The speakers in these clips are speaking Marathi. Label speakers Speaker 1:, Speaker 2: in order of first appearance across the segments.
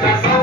Speaker 1: casa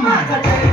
Speaker 2: माझा